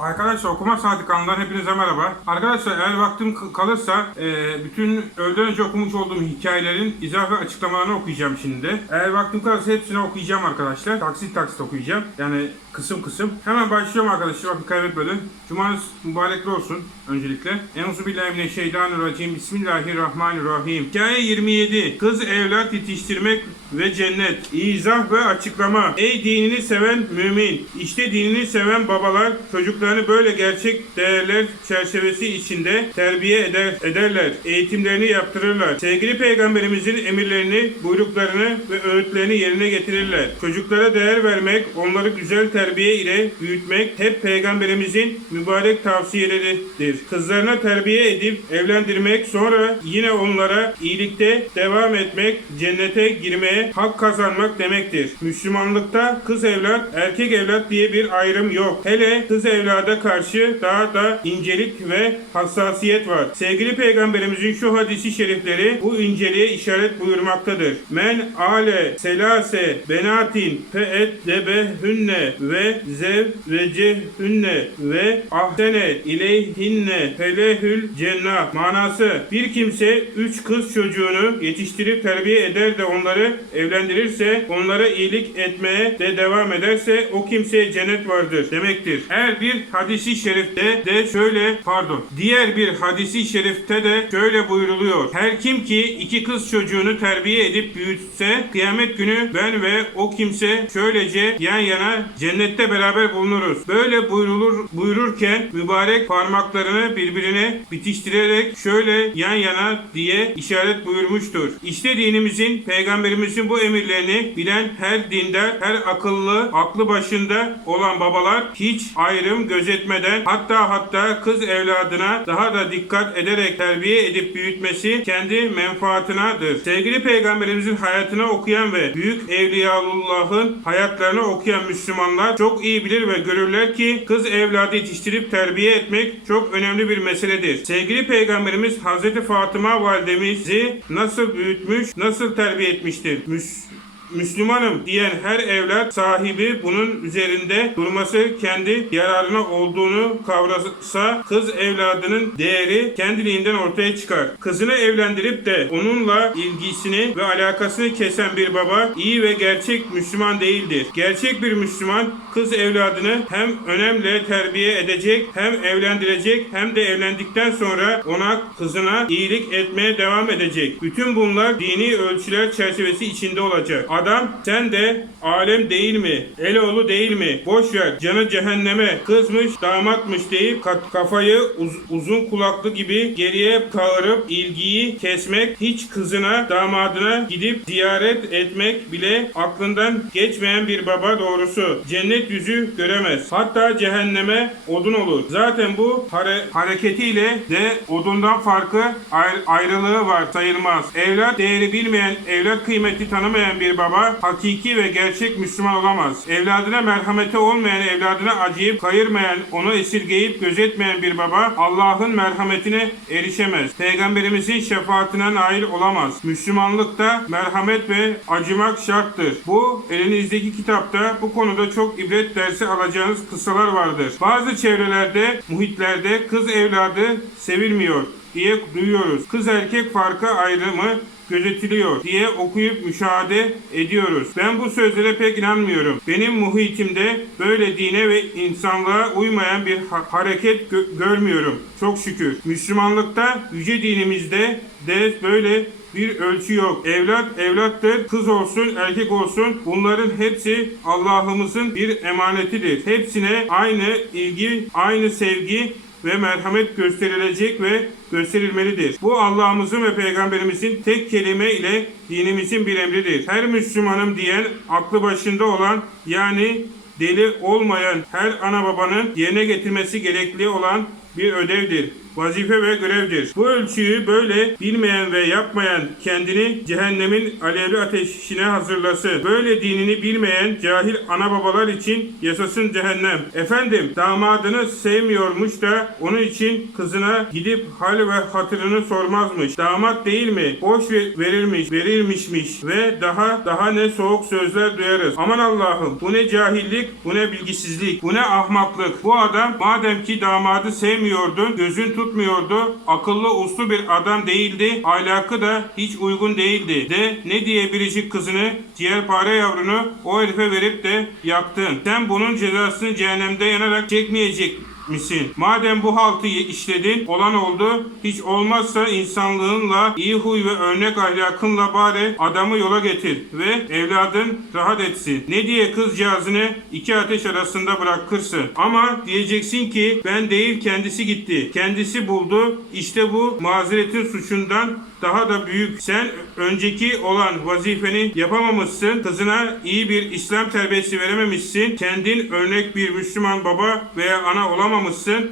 Arkadaşlar okuma saati kanalından hepinize merhaba. Arkadaşlar eğer vaktim kalırsa e, bütün öğleden önce okumuş olduğum hikayelerin izah ve açıklamalarını okuyacağım şimdi. Eğer vaktim kalırsa hepsini okuyacağım arkadaşlar. Taksit taksit okuyacağım. Yani kısım kısım. Hemen başlıyorum arkadaşlar vakit kaybetmeden. Cumanız mübarekli olsun öncelikle. Euzubillahimineşşeytanirracim. Bismillahirrahmanirrahim. Hikaye 27. Kız evlat yetiştirmek ve cennet. İzah ve açıklama. Ey dinini seven mümin. İşte dinini seven babalar çocuklarını böyle gerçek değerler çerçevesi içinde terbiye eder, ederler. Eğitimlerini yaptırırlar. Sevgili peygamberimizin emirlerini, buyruklarını ve öğütlerini yerine getirirler. Çocuklara değer vermek, onları güzel terbiye ile büyütmek hep peygamberimizin mübarek tavsiyeleridir. Kızlarına terbiye edip evlendirmek, sonra yine onlara iyilikte devam etmek, cennete girmeye hak kazanmak demektir. Müslümanlıkta kız evlat, erkek evlat diye bir ayrım yok. Hele kız evlada karşı daha da incelik ve hassasiyet var. Sevgili peygamberimizin şu hadisi şerifleri bu inceliğe işaret buyurmaktadır. Men ale selase benatin fe et debehünne ve zevvecehünne ve ahsene ileyhinne felehül cennet manası bir kimse üç kız çocuğunu yetiştirip terbiye eder de onları evlendirirse onlara iyilik etmeye de devam ederse o kimseye cennet vardır demektir. Eğer bir hadisi şerifte de şöyle pardon diğer bir hadisi şerifte de şöyle buyruluyor. Her kim ki iki kız çocuğunu terbiye edip büyütse kıyamet günü ben ve o kimse şöylece yan yana cennette beraber bulunuruz. Böyle buyrulur buyururken mübarek parmaklarını birbirine bitiştirerek şöyle yan yana diye işaret buyurmuştur. İşte dinimizin peygamberimizin bu emirlerini bilen her dindar, her akıllı, aklı başında olan babalar hiç ayrım gözetmeden hatta hatta kız evladına daha da dikkat ederek terbiye edip büyütmesi kendi menfaatınadır. Sevgili peygamberimizin hayatını okuyan ve büyük evliyaullah'ın hayatlarını okuyan Müslümanlar çok iyi bilir ve görürler ki kız evladı yetiştirip terbiye etmek çok önemli bir meseledir. Sevgili peygamberimiz Hazreti Fatıma validemizi nasıl büyütmüş, nasıl terbiye etmiştir? 70 Müslümanım diyen her evlat sahibi bunun üzerinde durması kendi yararına olduğunu kavrasa kız evladının değeri kendiliğinden ortaya çıkar. Kızını evlendirip de onunla ilgisini ve alakasını kesen bir baba iyi ve gerçek Müslüman değildir. Gerçek bir Müslüman kız evladını hem önemli terbiye edecek hem evlendirecek hem de evlendikten sonra ona kızına iyilik etmeye devam edecek. Bütün bunlar dini ölçüler çerçevesi içinde olacak. Adam sen de alem değil mi? Eloğlu değil mi? Boş ver. Canı cehenneme. Kızmış, damatmış deyip kat- kafayı uz- uzun kulaklı gibi geriye kağırıp ilgiyi kesmek, hiç kızına, damadına gidip ziyaret etmek bile aklından geçmeyen bir baba doğrusu. Cennet yüzü göremez. Hatta cehenneme odun olur. Zaten bu hare- hareketiyle de odundan farkı ayr- ayrılığı var sayılmaz. Evlat değeri bilmeyen, evlat kıymeti tanımayan bir baba hakiki ve gerçek Müslüman olamaz. Evladına merhameti olmayan, evladına acıyıp kayırmayan, onu esirgeyip gözetmeyen bir baba Allah'ın merhametine erişemez. Peygamberimizin şefaatine nail olamaz. Müslümanlıkta merhamet ve acımak şarttır. Bu elinizdeki kitapta bu konuda çok ibret dersi alacağınız kıssalar vardır. Bazı çevrelerde, muhitlerde kız evladı sevilmiyor diye duyuyoruz. Kız erkek farkı ayrımı gözetiliyor diye okuyup müşahede ediyoruz. Ben bu sözlere pek inanmıyorum. Benim muhitimde böyle dine ve insanlığa uymayan bir ha- hareket gö- görmüyorum. Çok şükür. Müslümanlıkta yüce dinimizde de böyle bir ölçü yok. Evlat evlattır. Kız olsun, erkek olsun. Bunların hepsi Allah'ımızın bir emanetidir. Hepsine aynı ilgi, aynı sevgi ve merhamet gösterilecek ve gösterilmelidir. Bu Allah'ımızın ve Peygamberimizin tek kelime ile dinimizin bir emridir. Her Müslümanım diyen aklı başında olan yani deli olmayan her ana babanın yerine getirmesi gerekli olan bir ödevdir. vazife ve görevdir. Bu ölçüyü böyle bilmeyen ve yapmayan kendini cehennemin alevli ateşine hazırlasın. Böyle dinini bilmeyen cahil ana babalar için yasasın cehennem. Efendim damadını sevmiyormuş da onun için kızına gidip hal ve hatırını sormazmış. Damat değil mi? Boş ver- verilmiş, verilmişmiş ve daha daha ne soğuk sözler duyarız. Aman Allah'ım bu ne cahillik, bu ne bilgisizlik, bu ne ahmaklık. Bu adam madem ki damadı sevmiyordun, gözün tutmuyordu, akıllı uslu bir adam değildi, ahlakı da hiç uygun değildi. De ne diye biricik kızını, ciğerpare yavrunu o herife verip de yaktın. Sen bunun cezasını cehennemde yanarak çekmeyecek misin? Madem bu haltı işledin, olan oldu. Hiç olmazsa insanlığınla, iyi huy ve örnek ahlakınla bari adamı yola getir ve evladın rahat etsin. Ne diye kızcağızını iki ateş arasında bırakırsın. Ama diyeceksin ki ben değil kendisi gitti. Kendisi buldu. İşte bu mazeretin suçundan daha da büyük. Sen önceki olan vazifeni yapamamışsın. Kızına iyi bir İslam terbiyesi verememişsin. Kendin örnek bir Müslüman baba veya ana olamamışsın.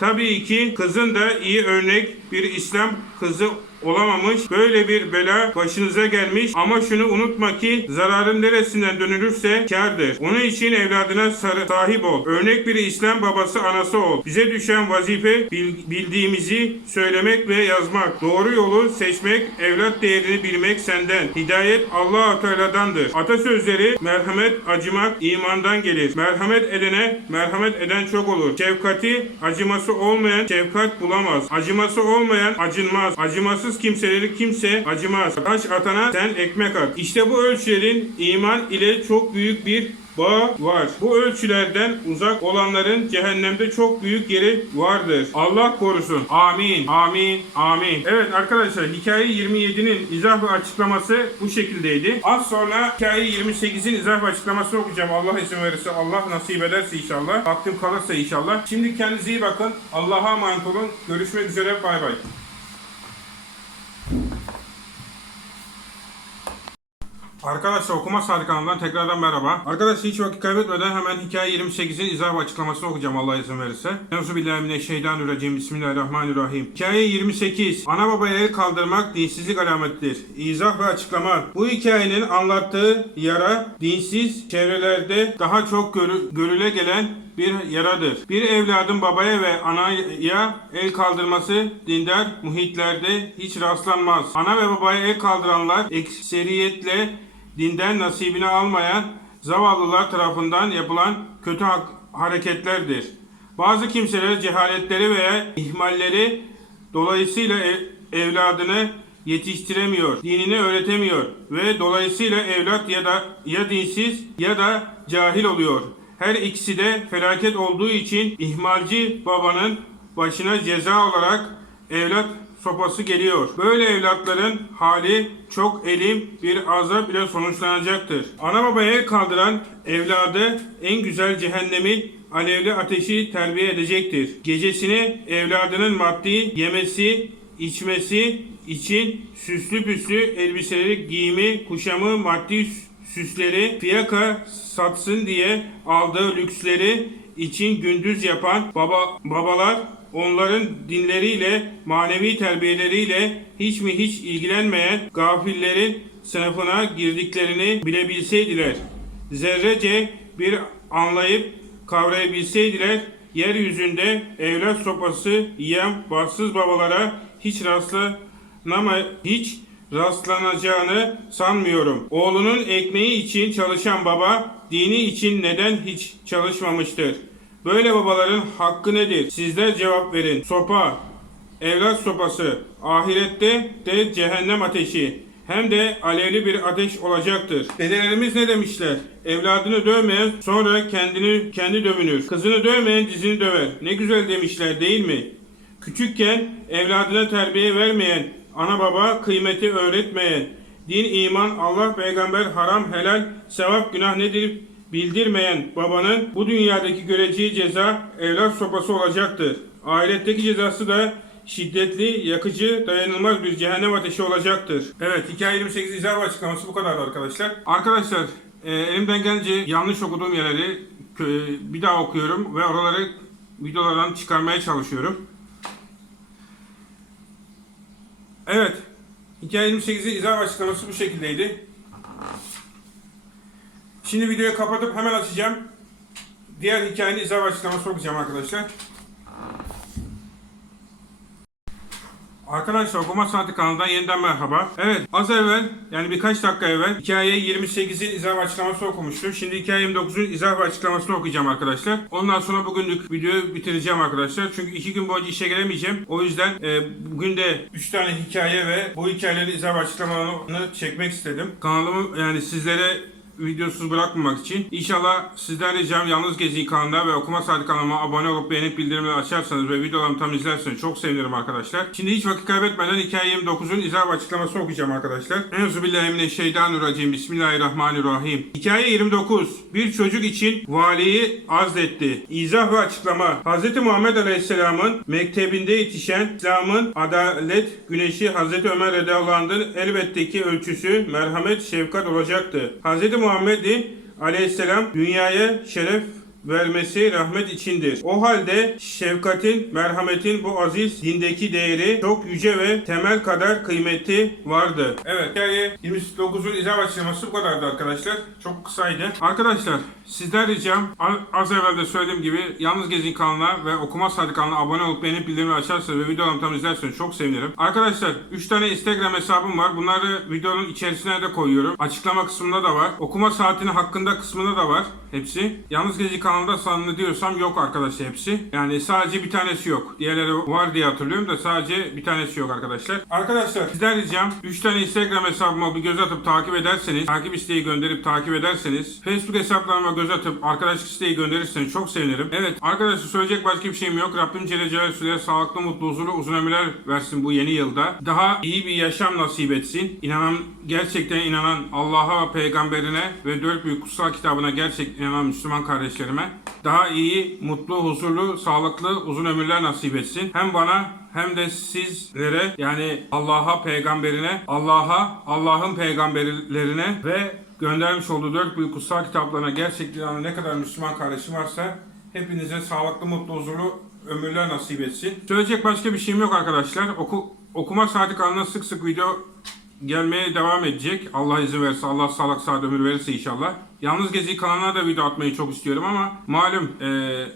Tabii ki kızın da iyi örnek bir İslam kızı olamamış. Böyle bir bela başınıza gelmiş. Ama şunu unutma ki zararın neresinden dönülürse kârdır. Onun için evladına sarı, sahip ol. Örnek bir İslam babası anası ol. Bize düşen vazife bil- bildiğimizi söylemek ve yazmak. Doğru yolu seçmek, evlat değerini bilmek senden. Hidayet Allah-u Teala'dandır. Atasözleri merhamet, acımak imandan gelir. Merhamet edene merhamet eden çok olur. Şefkati, acıması olmayan şefkat bulamaz. Acıması olmayan acınmaz. Acımasız kimseleri kimse acımaz. Taş atana sen ekmek at. İşte bu ölçülerin iman ile çok büyük bir bağ var. Bu ölçülerden uzak olanların cehennemde çok büyük yeri vardır. Allah korusun. Amin. Amin. Amin. Evet arkadaşlar hikaye 27'nin izah ve açıklaması bu şekildeydi. Az sonra hikaye 28'in izah ve açıklamasını okuyacağım. Allah izin verirse, Allah nasip ederse inşallah. Vaktim kalırsa inşallah. Şimdi kendinize iyi bakın. Allah'a emanet olun. Görüşmek üzere. Bay bay. Arkadaşlar Okuma Saati kanalından tekrardan merhaba. Arkadaşlar hiç vakit kaybetmeden hemen hikaye 28'in izah ve açıklamasını okuyacağım Allah izin verirse. Euzubillahimineşşeytanirracim. Bismillahirrahmanirrahim. Hikaye 28. Ana babaya el kaldırmak dinsizlik alamettir. İzah ve açıklama. Bu hikayenin anlattığı yara dinsiz çevrelerde daha çok görü- görüle gelen bir yaradır. Bir evladın babaya ve anaya el kaldırması dindar muhitlerde hiç rastlanmaz. Ana ve babaya el kaldıranlar ekseriyetle dinden nasibini almayan zavallılar tarafından yapılan kötü hareketlerdir. Bazı kimseler cehaletleri veya ihmalleri dolayısıyla ev- evladını yetiştiremiyor, dinini öğretemiyor ve dolayısıyla evlat ya da ya dinsiz ya da cahil oluyor. Her ikisi de felaket olduğu için ihmalci babanın başına ceza olarak evlat sopası geliyor. Böyle evlatların hali çok elim bir azap ile sonuçlanacaktır. Ana babaya el kaldıran evladı en güzel cehennemin alevli ateşi terbiye edecektir. Gecesini evladının maddi yemesi, içmesi için süslü püslü elbiseleri giyimi, kuşamı, maddi süsleri, fiyaka satsın diye aldığı lüksleri için gündüz yapan baba, babalar onların dinleriyle, manevi terbiyeleriyle hiç mi hiç ilgilenmeyen gafillerin sınıfına girdiklerini bilebilseydiler, zerrece bir anlayıp kavrayabilseydiler, yeryüzünde evlat sopası yiyen bahtsız babalara hiç rastlanama, hiç rastlanacağını sanmıyorum. Oğlunun ekmeği için çalışan baba, dini için neden hiç çalışmamıştır? Böyle babaların hakkı nedir? Sizler cevap verin. Sopa, evlat sopası, ahirette de cehennem ateşi. Hem de alevli bir ateş olacaktır. Dedelerimiz ne demişler? Evladını dövmeyen sonra kendini kendi dövünür. Kızını dövmeyen dizini döver. Ne güzel demişler değil mi? Küçükken evladına terbiye vermeyen, ana baba kıymeti öğretmeyen, din, iman, Allah, peygamber, haram, helal, sevap, günah nedir bildirmeyen babanın bu dünyadaki göreceği ceza evlat sopası olacaktır. Ahiretteki cezası da şiddetli, yakıcı, dayanılmaz bir cehennem ateşi olacaktır. Evet, hikaye 28 izah açıklaması bu kadar arkadaşlar. Arkadaşlar, e, elimden gelince yanlış okuduğum yerleri kö- bir daha okuyorum ve oraları videolardan çıkarmaya çalışıyorum. Evet. Hikaye 28'in izah açıklaması bu şekildeydi. Şimdi videoyu kapatıp hemen açacağım. Diğer hikayenin izah ve açıklaması okuyacağım arkadaşlar. Arkadaşlar Okuma Saati kanalından yeniden merhaba. Evet az evvel yani birkaç dakika evvel hikaye 28'in izah ve okumuştum. Şimdi hikaye 29'un izah ve açıklamasını okuyacağım arkadaşlar. Ondan sonra bugünlük videoyu bitireceğim arkadaşlar. Çünkü iki gün boyunca işe gelemeyeceğim. O yüzden e, bugün de 3 tane hikaye ve bu hikayelerin izah ve açıklamalarını çekmek istedim. Kanalımı yani sizlere videosuz bırakmamak için. İnşallah sizden ricam Yalnız Gezi kanalına ve Okuma Saati kanalıma abone olup beğenip bildirimleri açarsanız ve videolarımı tam izlerseniz çok sevinirim arkadaşlar. Şimdi hiç vakit kaybetmeden hikaye 29'un izah ve açıklaması okuyacağım arkadaşlar. Euzubillahimineşşeytanirracim. Bismillahirrahmanirrahim. Hikaye 29. Bir çocuk için valiyi azletti. İzah ve açıklama. Hz. Muhammed Aleyhisselam'ın mektebinde yetişen İslam'ın adalet güneşi Hz. Ömer anh'ın elbette ki ölçüsü merhamet, şefkat olacaktı. Hz. Muhammed'in aleyhisselam dünyaya şeref vermesi rahmet içindir. O halde şefkatin, merhametin bu aziz dindeki değeri çok yüce ve temel kadar kıymeti vardı. Evet, hikaye 29'un izah açıklaması bu kadardı arkadaşlar. Çok kısaydı. Arkadaşlar, sizden ricam az evvel de söylediğim gibi Yalnız Gezin kanalına ve Okuma Saati kanalına abone olup beğenip bildirimleri açarsanız ve videolarımı tam izlerseniz çok sevinirim. Arkadaşlar 3 tane Instagram hesabım var. Bunları videonun içerisine de koyuyorum. Açıklama kısmında da var. Okuma saatini hakkında kısmında da var. Hepsi. Yalnız Gezi kanalında zannediyorsam yok arkadaşlar hepsi. Yani sadece bir tanesi yok. Diğerleri var diye hatırlıyorum da sadece bir tanesi yok arkadaşlar. Arkadaşlar sizden ricam 3 tane Instagram hesabıma bir göz atıp takip ederseniz, takip isteği gönderip takip ederseniz, Facebook hesaplarıma göz atıp arkadaşlık isteği gönderirseniz çok sevinirim. Evet arkadaşlar söyleyecek başka bir şeyim yok. Rabbim Celle Celaluhu sizlere sağlıklı, mutlu, huzurlu, uzun ömürler versin bu yeni yılda. Daha iyi bir yaşam nasip etsin. İnanan, gerçekten inanan Allah'a ve peygamberine ve dört büyük kutsal kitabına gerçekten inanan Müslüman kardeşlerime daha iyi, mutlu, huzurlu, sağlıklı, uzun ömürler nasip etsin. Hem bana hem de sizlere yani Allah'a, peygamberine, Allah'a, Allah'ın peygamberlerine ve göndermiş olduğu dört büyük kutsal kitaplarına gerçekten ne kadar Müslüman kardeşim varsa hepinize sağlıklı, mutlu, huzurlu ömürler nasip etsin. Söyleyecek başka bir şeyim yok arkadaşlar. Oku, okuma saati kanalına sık sık video gelmeye devam edecek. Allah izin verirse, Allah sağlık saat ömür verirse inşallah. Yalnız Gezi kanalına da video atmayı çok istiyorum ama malum e,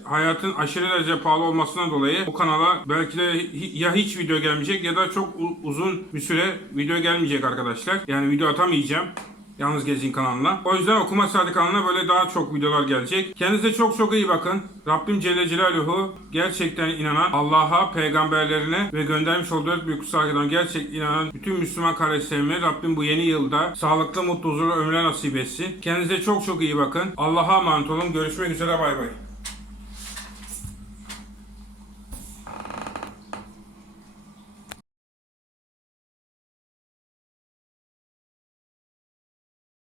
hayatın aşırı derece pahalı olmasından dolayı bu kanala belki de ya hiç video gelmeyecek ya da çok uzun bir süre video gelmeyecek arkadaşlar. Yani video atamayacağım. Yalnız Gezin kanalına. O yüzden Okuma Saati kanalına böyle daha çok videolar gelecek. Kendinize çok çok iyi bakın. Rabbim Celle Celaluhu gerçekten inanan Allah'a, peygamberlerine ve göndermiş olduğu büyük kutsal gerçek inanan bütün Müslüman kardeşlerime Rabbim bu yeni yılda sağlıklı, mutlu, huzurlu ömürler nasip etsin. Kendinize çok çok iyi bakın. Allah'a emanet olun. Görüşmek üzere. Bay bay.